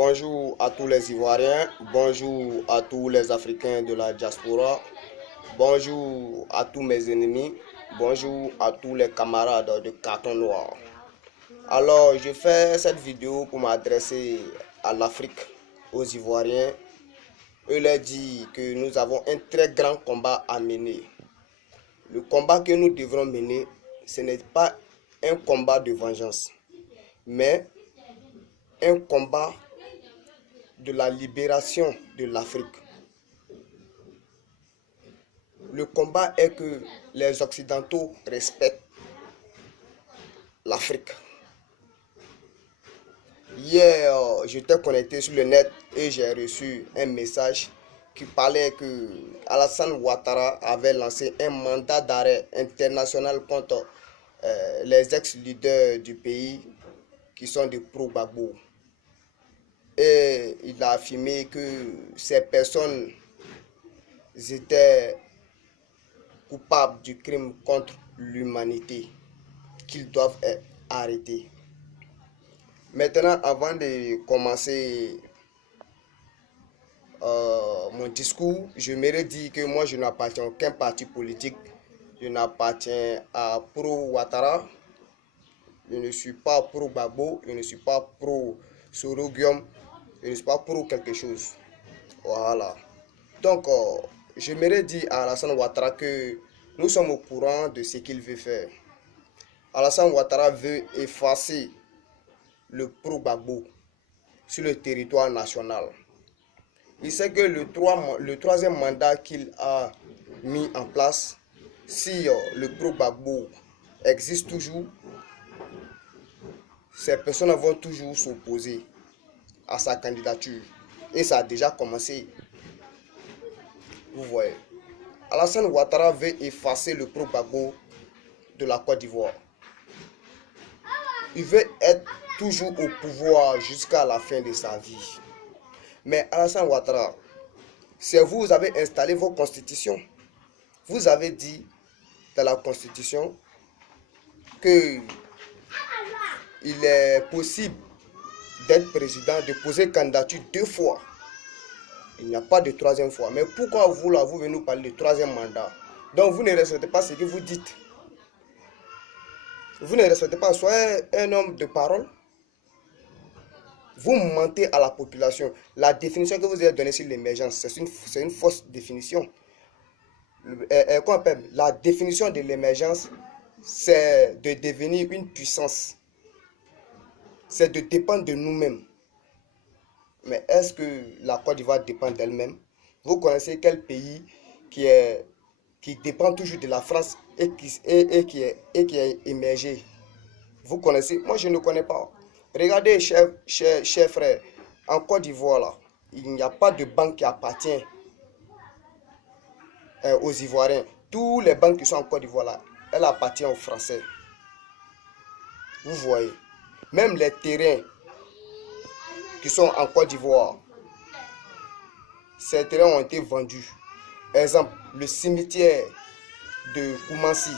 Bonjour à tous les Ivoiriens, bonjour à tous les Africains de la diaspora, bonjour à tous mes ennemis, bonjour à tous les camarades de carton noir. Alors, je fais cette vidéo pour m'adresser à l'Afrique, aux Ivoiriens, et leur dire que nous avons un très grand combat à mener. Le combat que nous devrons mener, ce n'est pas un combat de vengeance, mais un combat de la libération de l'Afrique. Le combat est que les Occidentaux respectent l'Afrique. Hier, j'étais connecté sur le net et j'ai reçu un message qui parlait que Alassane Ouattara avait lancé un mandat d'arrêt international contre les ex-leaders du pays qui sont des pro-Gbagbo. Et il a affirmé que ces personnes étaient coupables du crime contre l'humanité, qu'ils doivent être arrêtés. Maintenant, avant de commencer mon discours, je m'aimerais dire que moi, je n'appartiens à aucun parti politique. Je n'appartiens à pro-Ouattara. Je ne suis pas pro-Gbagbo. Je ne suis pas pro-Soroguium. Je ne suis pas pro quelque chose. Voilà. Donc, j'aimerais dire à Alassane Ouattara que nous sommes au courant de ce qu'il veut faire. Alassane Ouattara veut effacer le pro-Gbagbo sur le territoire national. Il sait que le troisième mandat qu'il a mis en place, si le pro-Gbagbo existe toujours, ces personnes vont toujours s'opposer à sa candidature. Et ça a déjà commencé. Vous voyez. Alassane Ouattara veut effacer le pro-Gbagbo de la Côte d'Ivoire. Il veut être toujours au pouvoir jusqu'à la fin de sa vie. Mais Alassane Ouattara, c'est vous avez installé vos constitutions. Vous avez dit dans la constitution que il est possible d'être président, de poser candidature 2 fois. Il n'y a pas de troisième fois. Mais pourquoi vous là, vous venez nous parler de troisième mandat? Donc vous ne respectez pas ce que vous dites. Vous ne respectez pas, soyez un homme de parole. Vous mentez à la population. La définition que vous avez donnée sur l'émergence, c'est une fausse définition. Qu'on appelle la définition de l'émergence, c'est de devenir une puissance. C'est de dépendre de nous-mêmes. Mais est-ce que la Côte d'Ivoire dépend d'elle-même? Vous connaissez quel pays qui dépend toujours de la France et qui est émergé? Vous connaissez? Moi, je ne connais pas. Regardez, chers frères, en Côte d'Ivoire, là, il n'y a pas de banque qui appartient aux Ivoiriens. Tous les banques qui sont en Côte d'Ivoire, là, elles appartiennent aux Français. Vous voyez? Même les terrains qui sont en Côte d'Ivoire, ces terrains ont été vendus. Exemple, le cimetière de Koumassi.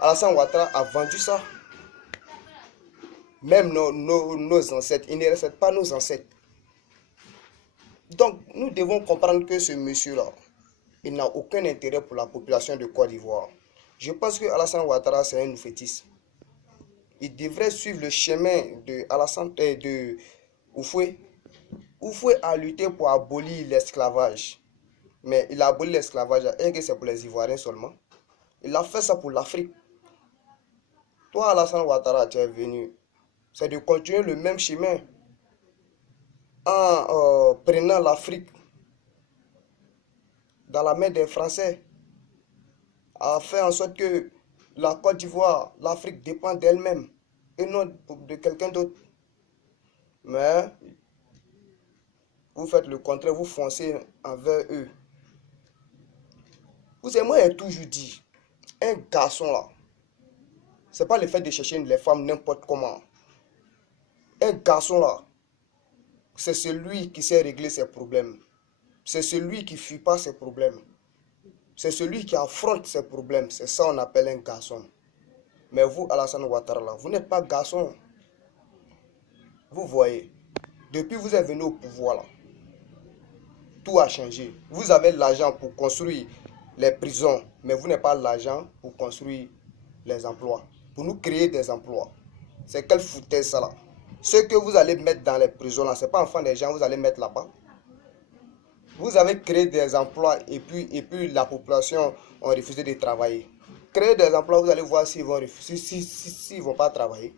Alassane Ouattara a vendu ça. Même nos ancêtres, ils ne respectent pas nos ancêtres. Donc, nous devons comprendre que ce monsieur-là, il n'a aucun intérêt pour la population de Côte d'Ivoire. Je pense que Alassane Ouattara, c'est un oufétiste. Il devrait suivre le chemin de Houphouët. Houphouët a lutté pour abolir l'esclavage. Mais il a aboli l'esclavage et que c'est pour les Ivoiriens seulement. Il a fait ça pour l'Afrique. Toi, Alassane Ouattara, tu es venu. C'est de continuer le même chemin en prenant l'Afrique dans la main des Français, a fait en sorte que la Côte d'Ivoire, l'Afrique dépend d'elle-même et non de quelqu'un d'autre. Mais vous faites le contraire, vous foncez envers eux. Vous savez, moi j'ai toujours dit, un garçon là, c'est pas le fait de chercher les femmes n'importe comment. Un garçon là, c'est celui qui sait régler ses problèmes. C'est celui qui ne fuit pas ses problèmes. C'est celui qui affronte ses problèmes. C'est ça qu'on appelle un garçon. Mais vous, Alassane Ouattara, là, vous n'êtes pas garçon. Vous voyez. Depuis que vous êtes venu au pouvoir, là, tout a changé. Vous avez l'argent pour construire les prisons, mais vous n'avez pas l'argent pour construire les emplois, pour nous créer des emplois. C'est quelle foutaise ça là? Ceux que vous allez mettre dans les prisons là, ce n'est pas enfants des gens, vous allez mettre là-bas. Vous avez créé des emplois et puis la population a refusé de travailler. Créer des emplois, vous allez voir s'ils vont refuser, s'ils vont pas travailler.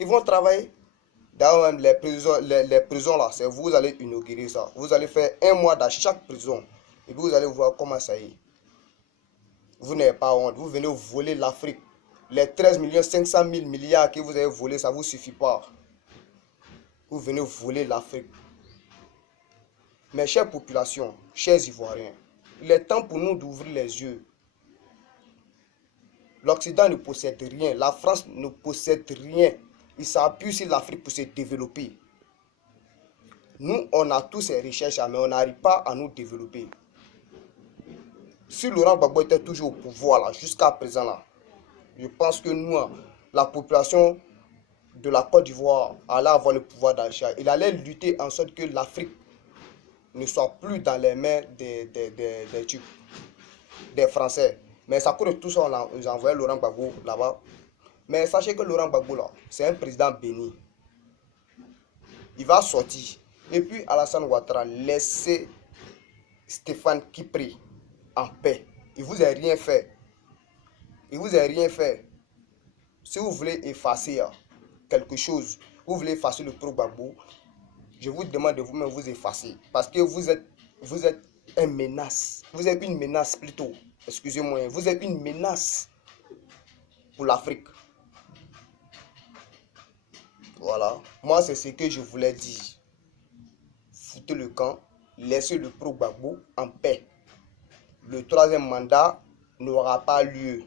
Ils vont travailler. Dans même les prisons là, c'est vous allez inaugurer ça. Vous allez faire 1 mois dans chaque prison. Et puis vous allez voir comment ça y est. Vous n'avez pas honte. Vous venez voler l'Afrique. Les 13 500 000 milliards que vous avez volés, ça ne vous suffit pas. Vous venez voler l'Afrique. Mes chères populations, chers Ivoiriens, il est temps pour nous d'ouvrir les yeux. L'Occident ne possède rien. La France ne possède rien. Il s'appuie sur l'Afrique pour se développer. Nous, on a tous ces recherches, mais on n'arrive pas à nous développer. Si Laurent Gbagbo était toujours au pouvoir là, jusqu'à présent là, je pense que nous, la population de la Côte d'Ivoire allait avoir le pouvoir d'achat. Il allait lutter en sorte que l'Afrique ne soit plus dans les mains des Français. Mais ça coûte tout ça, on a envoyé Laurent Gbagbo là-bas. Mais sachez que Laurent Gbagbo là, c'est un président béni. Il va sortir. Et puis Alassane Ouattara, laissez Stéphane Kipri en paix. Il vous a rien fait. Il vous a rien fait. Si vous voulez effacer quelque chose, vous voulez effacer le pro Gbagbo, je vous demande de vous-même vous effacer. Parce que vous êtes une menace. Vous êtes une menace plutôt. Excusez-moi. Vous êtes une menace pour l'Afrique. Voilà. Moi, c'est ce que je voulais dire. Foutez le camp. Laissez le pro Gbagbo en paix. Le 3e mandat n'aura pas lieu.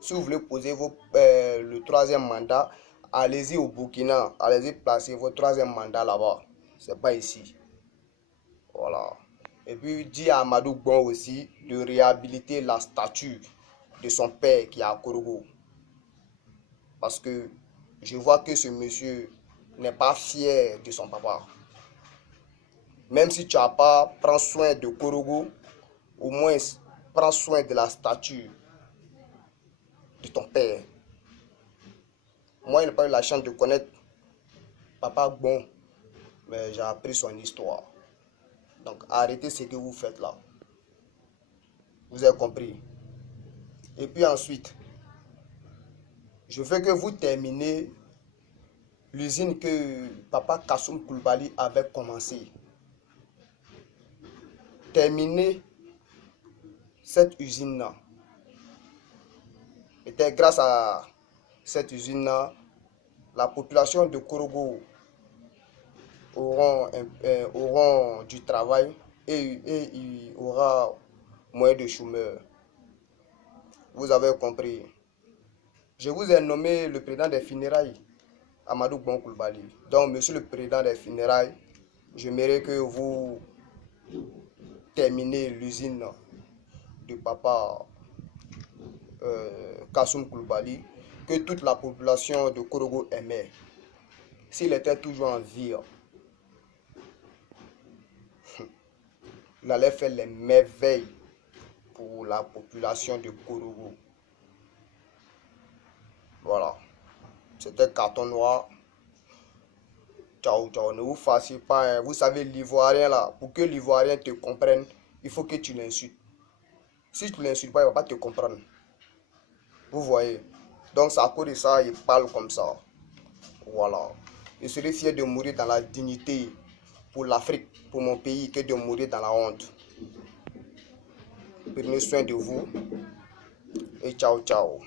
Si vous voulez poser le 3e mandat, allez-y au Burkina. Allez-y placer votre 3e mandat là-bas. C'est pas ici. Voilà. Et puis, dit à Amadou Bon aussi de réhabiliter la statue de son père qui est à Korogo. Parce que je vois que ce monsieur n'est pas fier de son papa. Même si tu n'as pas pris soin de Korogo, au moins prends soin de la statue de ton père. Moi, je n'ai pas eu la chance de connaître Papa Bon, mais j'ai appris son histoire. Donc, arrêtez ce que vous faites là. Vous avez compris? Et puis ensuite, je veux que vous terminez l'usine que Papa Kassoum Koulibaly avait commencé. Terminez cette usine-là. Et grâce à cette usine-là, la population de Korogo auront du travail et il y aura moins de chômeurs. Vous avez compris. Je vous ai nommé le président des funérailles, Amadou Bon Koulibaly. Donc, monsieur le président des funérailles, j'aimerais que vous terminez l'usine de Papa Kassoum Koulibaly, que toute la population de Korogo aimait. S'il était toujours en vie, il allait faire les merveilles pour la population de Korogo. Voilà. C'était Carton Noir. Ciao, ciao. Ne vous fassiez pas. Hein. Vous savez, l'Ivoirien là, pour que l'Ivoirien te comprenne, il faut que tu l'insultes. Si tu ne l'insultes pas, il ne va pas te comprendre. Vous voyez. Donc, c'est à cause de ça, il parle comme ça. Voilà. Je serais fier de mourir dans la dignité pour l'Afrique, pour mon pays, que de mourir dans la honte. Prenez soin de vous et ciao, ciao.